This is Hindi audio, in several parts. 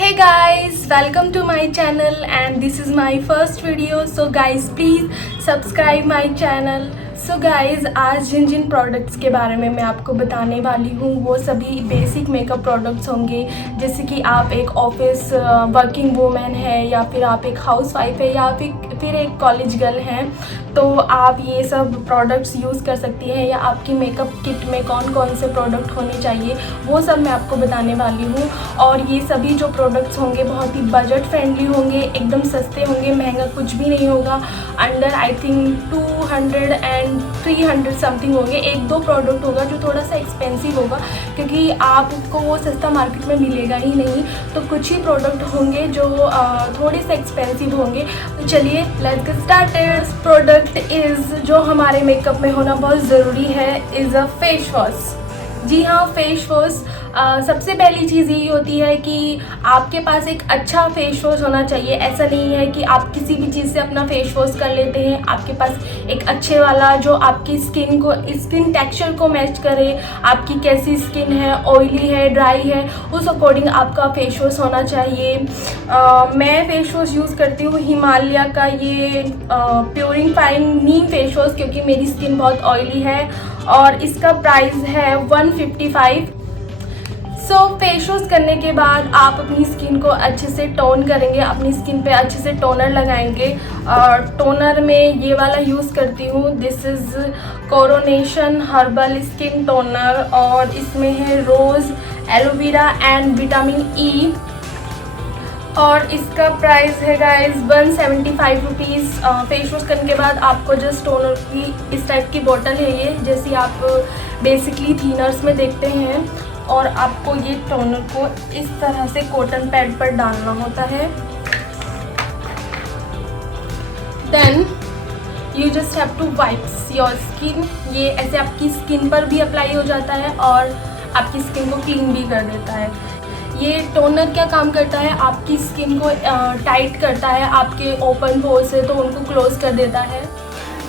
Hey guys, welcome to my channel and this is my first video. So guys, please subscribe my channel. So guys, आज जिन जिन प्रोडक्ट्स के बारे में मैं आपको बताने वाली हूँ वो सभी बेसिक मेकअप प्रोडक्ट्स होंगे। जैसे कि आप एक ऑफिस वर्किंग वूमेन है या फिर आप एक हाउसवाइफ है या फिर एक कॉलेज गर्ल हैं, तो आप ये सब प्रोडक्ट्स यूज़ कर सकती हैं। या आपकी मेकअप किट में कौन कौन से प्रोडक्ट होने चाहिए वो सब मैं आपको बताने वाली हूँ। और ये सभी जो प्रोडक्ट्स होंगे बहुत ही बजट फ्रेंडली होंगे, एकदम सस्ते होंगे, महंगा कुछ भी नहीं होगा। Under I think 200 and 300 something होंगे। एक दो प्रोडक्ट होगा जो थोड़ा सा एक्सपेंसिव होगा क्योंकि आपको वो सस्ता मार्केट में मिलेगा ही नहीं। तो कुछ ही प्रोडक्ट होंगे जो थोड़े से एक्सपेंसिव होंगे। तो चलिए let's get started. Product is जो हमारे मेकअप में होना बहुत ज़रूरी है इज़ अ फेस वॉश। जी हाँ, फेस वॉश। सबसे पहली चीज़ यही होती है कि आपके पास एक अच्छा फेस वॉश होना चाहिए। ऐसा नहीं है कि आप किसी भी चीज़ से अपना फेस वॉश कर लेते हैं। आपके पास एक अच्छे वाला जो आपकी स्किन टेक्सचर को मैच करे, आपकी कैसी स्किन है, ऑयली है, ड्राई है, उस अकॉर्डिंग आपका फेस वॉश होना चाहिए। मैं फेस वॉश यूज़ करती हूँ हिमालय का ये प्योरीफाइंग नीम फेस वॉश, क्योंकि मेरी स्किन बहुत ऑयली है और इसका प्राइस है 155। सो फेस वॉश करने के बाद आप अपनी स्किन को अच्छे से टोन करेंगे, अपनी स्किन पे अच्छे से टोनर लगाएंगे। टोनर में ये वाला यूज़ करती हूँ, this is coronation herbal skin toner और इसमें है रोज़, एलोवेरा एंड विटामिन ई। और इसका प्राइस है गाइस 175 रुपीज़। फेस वॉश करने के बाद आपको जस्ट टोनर की इस टाइप की बोतल है ये, जैसे आप बेसिकली थिनर्स में देखते हैं, और आपको ये टोनर को इस तरह से कॉटन पैड पर डालना होता है। Then you just have to wipes your skin. ये ऐसे आपकी स्किन पर भी अप्लाई हो जाता है और आपकी स्किन को क्लीन भी कर देता है। ये टोनर क्या काम करता है, आपकी स्किन को टाइट करता है, आपके ओपन पोर्स है तो उनको क्लोज कर देता है।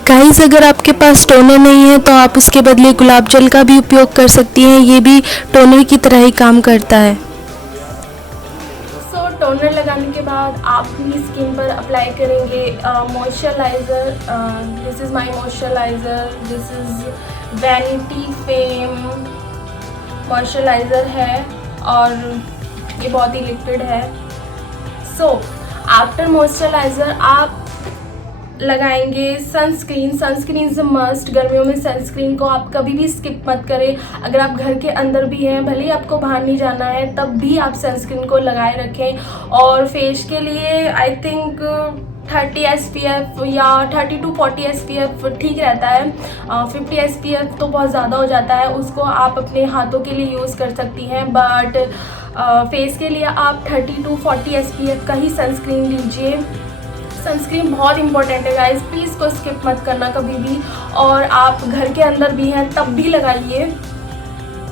गाइस, अगर आपके पास टोनर नहीं है तो आप उसके बदले गुलाब जल का भी उपयोग कर सकती हैं। ये भी टोनर की तरह ही काम करता है। सो टोनर लगाने के बाद आप अपनी स्किन पर अप्लाई करेंगे moisturiser. This is my moisturiser, this is vanity fame moisturiser है और ये बहुत ही लिक्विड है। सो आफ्टर मॉइस्चराइज़र आप लगाएंगे सनस्क्रीन। Sunscreen is must. गर्मियों में सनस्क्रीन को आप कभी भी स्किप मत करें। अगर आप घर के अंदर भी हैं, भले ही आपको बाहर नहीं जाना है, तब भी आप सनस्क्रीन को लगाए रखें। और फेस के लिए आई थिंक 30 SPF या 30 to 40 SPF ठीक रहता है। 50 SPF तो बहुत ज़्यादा हो जाता है, उसको आप अपने हाथों के लिए यूज़ कर सकती हैं। बट फेस के लिए आप 30 to 40 SPF का ही सनस्क्रीन लीजिए। सनस्क्रीन बहुत इंपॉर्टेंट है गाइस, प्लीज़ को स्किप मत करना कभी भी। और आप घर के अंदर भी हैं तब भी लगाइए,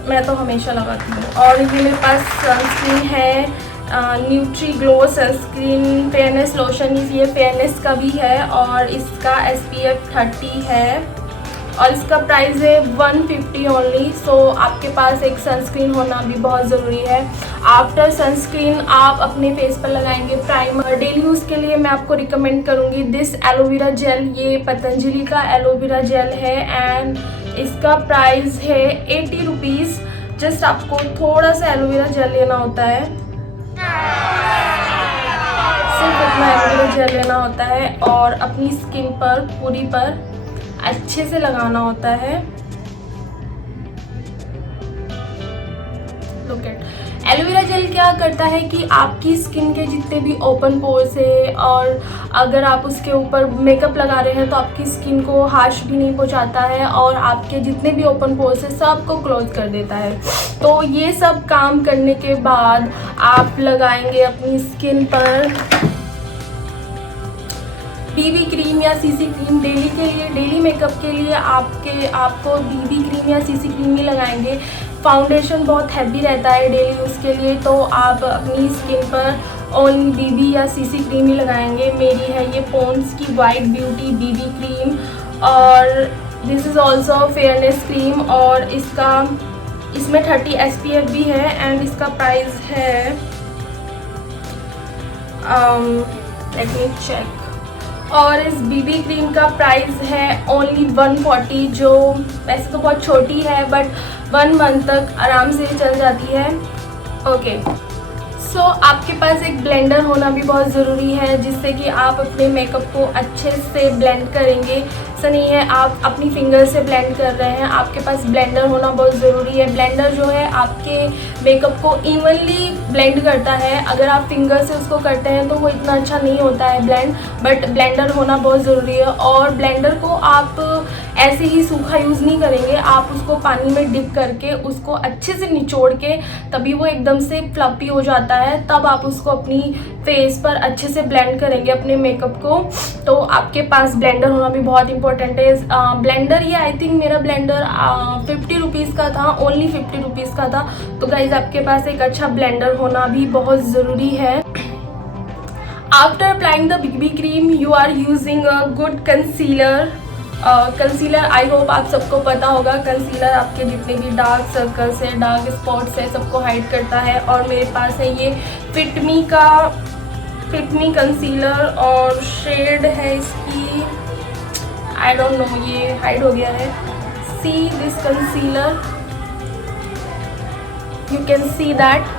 मैं तो हमेशा लगाती हूँ। और ये मेरे पास सनस्क्रीन है nutri glow sunscreen fairness lotion. ये फेयरनेस का भी है और इसका SPF 30 है और इसका प्राइस है 150 ओनली। सो आपके पास एक सनस्क्रीन होना भी बहुत ज़रूरी है। आफ्टर सनस्क्रीन आप अपने फेस पर लगाएंगे प्राइमर। डेली यूज़ के लिए मैं आपको रिकमेंड करूँगी दिस एलोवेरा जेल। ये पतंजलि का एलोवेरा जेल है एंड इसका प्राइस है 80 रुपीज़। जस्ट आपको थोड़ा सा एलोवेरा जेल लेना होता है, सिर्फ इतना एलोवेरा जेल लेना होता है और अपनी स्किन पर पूरी पर अच्छे से लगाना होता है। लुक एट एलोवेरा जेल क्या करता है कि आपकी स्किन के जितने भी ओपन पोर्स है, और अगर आप उसके ऊपर मेकअप लगा रहे हैं तो आपकी स्किन को हार्श भी नहीं पहुंचाता है और आपके जितने भी ओपन पोर्स है सबको क्लोज कर देता है। तो ये सब काम करने के बाद आप लगाएंगे अपनी स्किन पर BB क्रीम या CC क्रीम। डेली के लिए, डेली मेकअप के लिए आपको BB क्रीम या CC क्रीम ही लगाएंगे। फाउंडेशन बहुत हैवी रहता है डेली यूज़ के लिए, तो आप अपनी स्किन पर ओनली BB या CC क्रीम ही लगाएंगे। मेरी है ये पॉन्ड्स की वाइट ब्यूटी BB क्रीम और this is also fairness cream और इसमें 30 SPF भी है एंड इसका प्राइस है लेट मी चेक। और इस बीबी क्रीम का प्राइस है ओनली 140, जो वैसे तो बहुत छोटी है बट 1 मंथ तक आराम से चल जाती है। ओके, सो आपके पास एक ब्लेंडर होना भी बहुत ज़रूरी है, जिससे कि आप अपने मेकअप को अच्छे से ब्लेंड करेंगे। ऐसा नहीं है आप अपनी फिंगर से ब्लेंड कर रहे हैं, आपके पास ब्लेंडर होना बहुत ज़रूरी है। ब्लेंडर जो है आपके मेकअप को इवनली ब्लेंड करता है। अगर आप फिंगर से उसको करते हैं तो वो इतना अच्छा नहीं होता है ब्लेंड, बट ब्लेंडर होना बहुत ज़रूरी है। और ब्लेंडर को आप ऐसे ही सूखा यूज़ नहीं करेंगे, आप उसको पानी में डिप करके उसको अच्छे से निचोड़ के तभी वो एकदम से फ्लफी हो जाता है, तब आप उसको अपनी फेस पर अच्छे से ब्लेंड करेंगे अपने मेकअप को। तो आपके पास ब्लेंडर होना भी बहुत इंपॉर्टेंट है। ब्लेंडर ये आई थिंक मेरा ब्लेंडर 50 रुपीज़ का था, ओनली 50 रुपीज़ का था। तो गाइज आपके पास एक अच्छा ब्लेंडर होना भी बहुत ज़रूरी है। After applying the BB cream you are using a good concealer. Concealer I hope आप सबको पता होगा, कंसीलर आपके जितने भी डार्क सर्कल्स है, डार्क स्पॉट्स है, सबको हाइड करता है। और मेरे पास है ये फिटमी का फिटमी कंसीलर और शेड है इसकी, आई डोंट नो, ये हाइड हो गया है। See this concealer, you can see that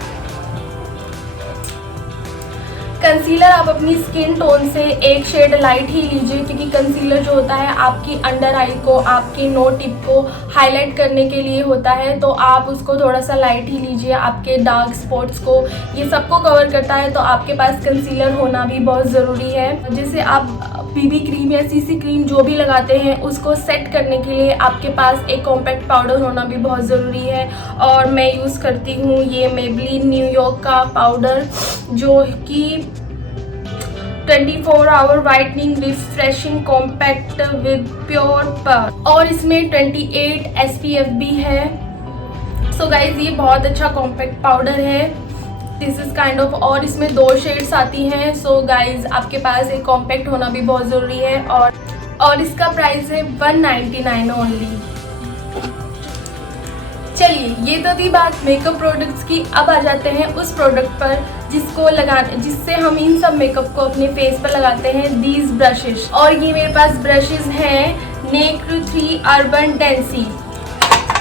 concealer आप अपनी स्किन टोन से एक शेड लाइट ही लीजिए, क्योंकि कंसीलर जो होता है आपकी अंडर आई को, आपकी नोज टिप को हाईलाइट करने के लिए होता है। तो आप उसको थोड़ा सा लाइट ही लीजिए, आपके डार्क स्पॉट्स को ये सबको कवर करता है। तो आपके पास कंसीलर होना भी बहुत ज़रूरी है। जैसे आप बीबी क्रीम या सीसी क्रीम जो भी लगाते हैं उसको सेट करने के लिए आपके पास एक कॉम्पैक्ट पाउडर होना भी बहुत ज़रूरी है। और मैं यूज़ करती हूँ ये मेबलिन न्यूयॉर्क का पाउडर, जो कि 24 hour whitening refreshing compact with pure pearl, और इसमें 28 SPF भी है। सो गाइज ये बहुत अच्छा कॉम्पैक्ट पाउडर है, दिस इज काइंड ऑफ, और इसमें 2 शेड्स आती हैं। सो गाइज आपके पास एक कॉम्पैक्ट होना भी बहुत ज़रूरी है। और इसका प्राइस है 199 ओनली। चलिए, ये तो थी बात मेकअप प्रोडक्ट्स की। अब आ जाते हैं उस प्रोडक्ट पर जिससे हम इन सब मेकअप को अपने फेस पर लगाते हैं, दीज ब्रशेस। और ये मेरे पास ब्रशेस हैं नेक्ड 3 अर्बन डेंसी।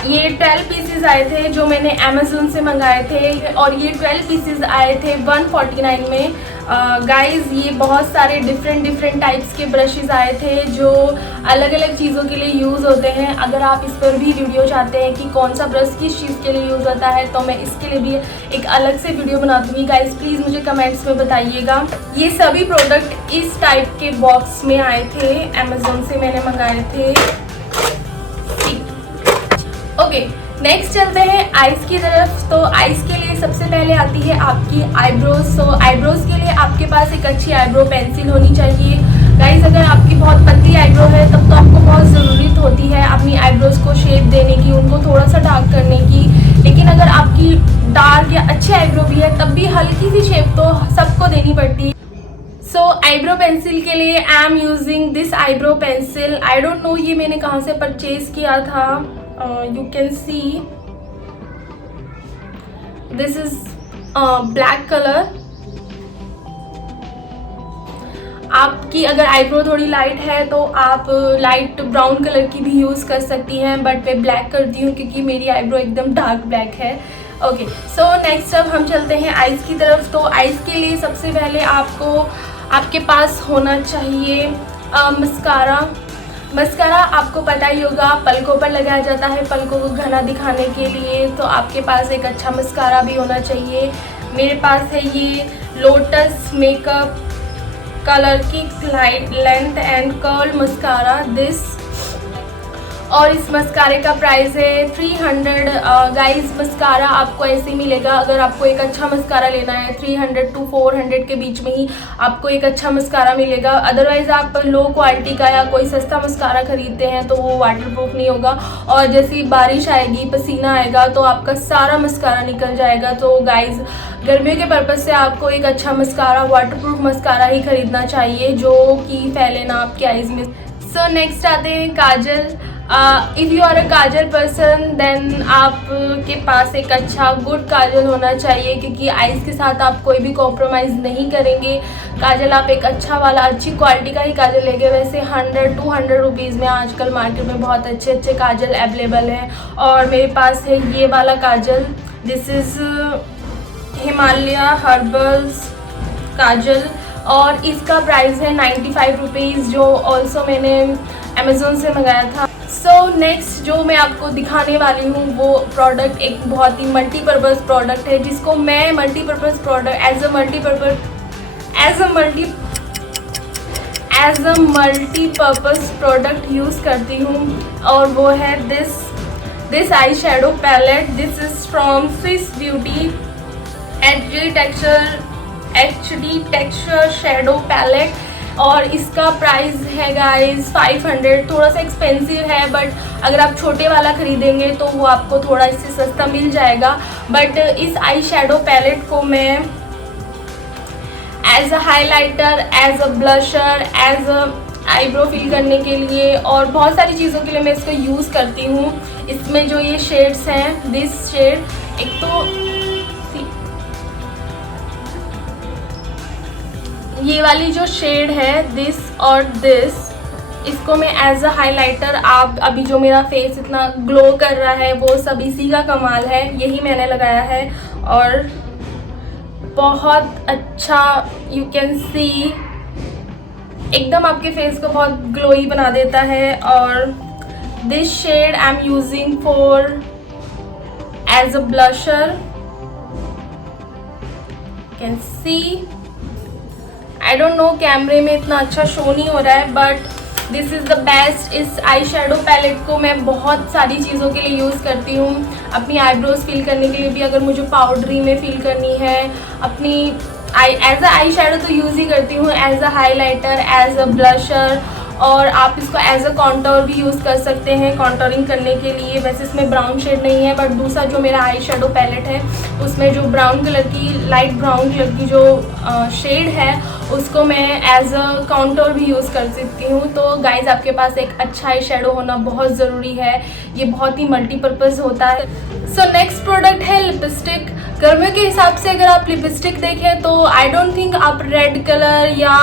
ये 12 पीसेस आए थे जो मैंने अमेज़न से मंगाए थे, और ये 12 पीसेस आए थे 149 में। गाइस ये बहुत सारे डिफरेंट टाइप्स के ब्रशेस आए थे जो अलग अलग चीज़ों के लिए यूज़ होते हैं। अगर आप इस पर भी वीडियो चाहते हैं कि कौन सा ब्रश किस चीज़ के लिए यूज़ होता है, तो मैं इसके लिए भी एक अलग से वीडियो बना दूँगी। गाइस प्लीज़ मुझे कमेंट्स में बताइएगा। ये सभी प्रोडक्ट इस टाइप के बॉक्स में आए थे, अमेज़न से मैंने मंगाए थे। ओके, नेक्स्ट चलते हैं आइज़ की तरफ। तो आइज़ के लिए सबसे पहले आती है आपकी आईब्रोज। सो आईब्रोज के लिए आपके पास एक अच्छी आईब्रो पेंसिल होनी चाहिए। गाइस अगर आपकी बहुत पतली आईब्रो है तब तो आपको बहुत ज़रूरत होती है अपनी आईब्रोज को शेप देने की, उनको थोड़ा सा डार्क करने की। लेकिन अगर आपकी डार्क या अच्छी आईब्रो भी है तब भी हल्की सी शेप तो सबको देनी पड़ती है। सो आईब्रो पेंसिल के लिए आई am using this eyebrow pencil. I don't no ये मैंने कहाँ से परचेज किया था। You can see this is black color। आपकी अगर आईब्रो थोड़ी लाइट है तो आप लाइट ब्राउन कलर की भी यूज़ कर सकती हैं, बट मैं ब्लैक करती हूँ क्योंकि मेरी आईब्रो एकदम डार्क ब्लैक है। ओके, सो नेक्स्ट अब हम चलते हैं आइज़ की तरफ। तो आइज़ के लिए सबसे पहले आपके पास होना चाहिए मस्कारा। मस्कारा आपको पता ही होगा पलकों पर लगाया जाता है पलकों को घना दिखाने के लिए, तो आपके पास एक अच्छा मस्कारा भी होना चाहिए। मेरे पास है ये लोटस मेकअप कलर की light length and curl mascara this, और इस मस्कारे का प्राइस है 300। गाइस मस्कारा आपको ऐसे ही मिलेगा। अगर आपको एक अच्छा मस्कारा लेना है 300 to 400 के बीच में ही आपको एक अच्छा मस्कारा मिलेगा। अदरवाइज़ आप लो क्वालिटी का या कोई सस्ता मस्कारा खरीदते हैं तो वो वाटरप्रूफ नहीं होगा, और जैसे बारिश आएगी पसीना आएगा तो आपका सारा मस्कारा निकल जाएगा। तो गाइस गर्मियों के पर्पज़ से आपको एक अच्छा मस्कारा, वाटरप्रूफ मस्कारा ही खरीदना चाहिए जो कि फैले ना आपकी आइज़ में। सो नेक्स्ट आते हैं Kajal. If you are a Kajal person then आपके पास एक अच्छा गुड काजल होना चाहिए, क्योंकि आइज़ के साथ आप कोई भी कॉम्प्रोमाइज़ नहीं करेंगे। काजल आप एक अच्छा वाला, अच्छी क्वालिटी का ही काजल लेंगे। वैसे 100-200 रुपीज़ में आजकल मार्केट में बहुत अच्छे अच्छे काजल अवेलेबल हैं, और मेरे पास है ये वाला काजल। दिस इज़ हिमालय हर्बल्स काजल, और इसका प्राइस है 95 रुपीज़, जो ऑल्सो मैंने अमेज़ोन से मंगाया था। सो नेक्स्ट जो मैं आपको दिखाने वाली हूँ वो प्रोडक्ट एक बहुत ही मल्टीपर्पज़ प्रोडक्ट है, जिसको मैं multipurpose product as a multipurpose product use करती हूँ, और वो है this eye shadow palette. This is from Swiss beauty HD texture shadow palette, और इसका प्राइस है गाइस 500। थोड़ा सा एक्सपेंसिव है, बट अगर आप छोटे वाला ख़रीदेंगे तो वो आपको थोड़ा इससे सस्ता मिल जाएगा। बट इस आई शेडो पैलेट को मैं as a highlighter, as a blusher, as a eyebrow fill करने के लिए और बहुत सारी चीज़ों के लिए मैं इसको यूज़ करती हूँ। इसमें जो ये शेड्स हैं, दिस शेड, एक तो ये वाली जो शेड है दिस और दिस, इसको मैं एज अ हाइलाइटर, आप अभी जो मेरा फेस इतना ग्लो कर रहा है वो सब इसी का कमाल है, यही मैंने लगाया है और बहुत अच्छा यू कैन सी एकदम आपके फेस को बहुत ग्लोई बना देता है। और this shade I am using for as a blusher, can see. I don't know कैमरे में इतना अच्छा शो नहीं हो रहा है, but this is the best. इस आई शेडो पैलेट को मैं बहुत सारी चीज़ों के लिए यूज़ करती हूँ। अपनी आईब्रोज फिल करने के लिए भी, अगर मुझे पाउडरी में फिल करनी है, अपनी एज अ आई शेडो तो यूज़ ही करती हूँ, as a highlighter, as a blusher, और आप इसको एज अ कॉन्टोर भी यूज़ कर सकते हैं कॉन्टोरिंग करने के लिए। वैसे इसमें ब्राउन शेड नहीं है, बट दूसरा जो मेरा आई शेडो पैलेट है उसमें जो ब्राउन कलर की, लाइट ब्राउन कलर की जो शेड है उसको मैं एज अ कॉन्टोर भी यूज़ कर सकती हूँ। तो गाइज आपके पास एक अच्छा आई शेडो होना बहुत ज़रूरी है, ये बहुत ही मल्टीपर्पज़ होता है। सो नेक्स्ट प्रोडक्ट है लिपस्टिक। गर्मियों के हिसाब से अगर आप लिपस्टिक देखें तो आई डोंट थिंक आप रेड कलर या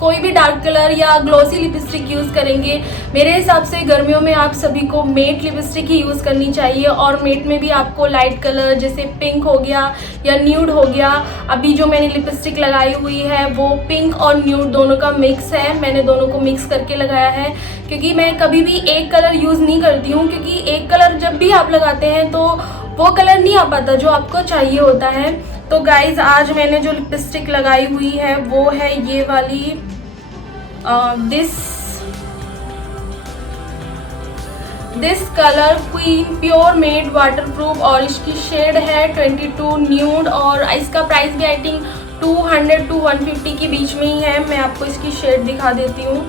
कोई भी डार्क कलर या ग्लॉसी लिपस्टिक यूज़ करेंगे। मेरे हिसाब से गर्मियों में आप सभी को मेट लिपस्टिक ही यूज़ करनी चाहिए, और मेट में भी आपको लाइट कलर जैसे पिंक हो गया या न्यूड हो गया। अभी जो मैंने लिपस्टिक लगाई हुई है वो पिंक और न्यूड दोनों का मिक्स है, मैंने दोनों को मिक्स करके लगाया है, क्योंकि मैं कभी भी एक कलर यूज़ नहीं करती हूँ, क्योंकि एक कलर जब भी आप लगाते हैं तो वो कलर नहीं आ पाता जो आपको चाहिए होता है। तो गाइज आज मैंने जो लिपस्टिक लगाई हुई है वो है ये वाली this colour queen pure made waterproof, और इसकी शेड है 22 न्यूड, और इसका प्राइस भी आई थिंक 200 to 150 के बीच में ही है। मैं आपको इसकी शेड दिखा देती हूँ।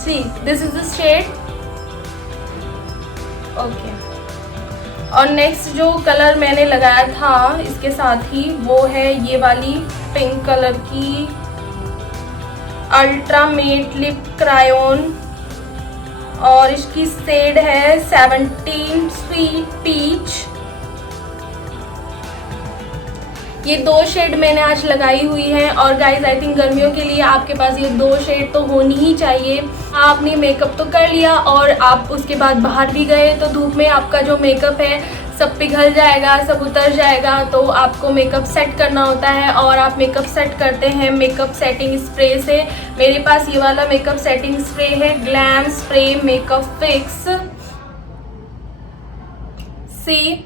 See, this is the shade. Okay, और नेक्स्ट जो कलर मैंने लगाया था इसके साथ ही वो है ये वाली पिंक कलर की अल्ट्रा मेट लिप क्रायोन, और इसकी शेड है 17 स्वीट पीच। ये दो शेड मैंने आज लगाई हुई है, और गाइज आई थिंक गर्मियों के लिए आपके पास ये दो शेड तो होनी ही चाहिए। आपने मेकअप तो कर लिया और आप उसके बाद बाहर भी गए तो धूप में आपका जो मेकअप है सब पिघल जाएगा, सब उतर जाएगा, तो आपको मेकअप सेट करना होता है, और आप मेकअप सेट करते हैं मेकअप सेटिंग स्प्रे से। मेरे पास ये वाला मेकअप सेटिंग स्प्रे है ग्लैम स्प्रे मेकअप फिक्स सी,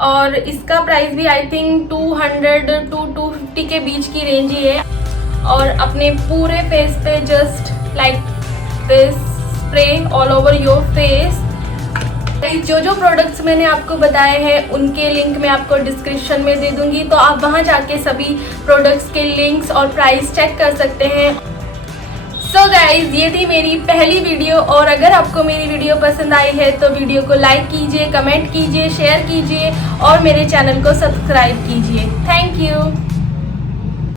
और इसका प्राइस भी आई थिंक 200 to 250 के बीच की रेंज ही है। और अपने पूरे फेस पे just like this spray all over your face. जो प्रोडक्ट्स मैंने आपको बताए हैं उनके लिंक मैं आपको डिस्क्रिप्शन में दे दूंगी, तो आप वहां जाके सभी प्रोडक्ट्स के लिंक्स और प्राइस चेक कर सकते हैं। सो गाइज ये थी मेरी पहली वीडियो, और अगर आपको मेरी वीडियो पसंद आई है तो वीडियो को लाइक कीजिए, कमेंट कीजिए, शेयर कीजिए और मेरे चैनल को सब्सक्राइब कीजिए। Thank you.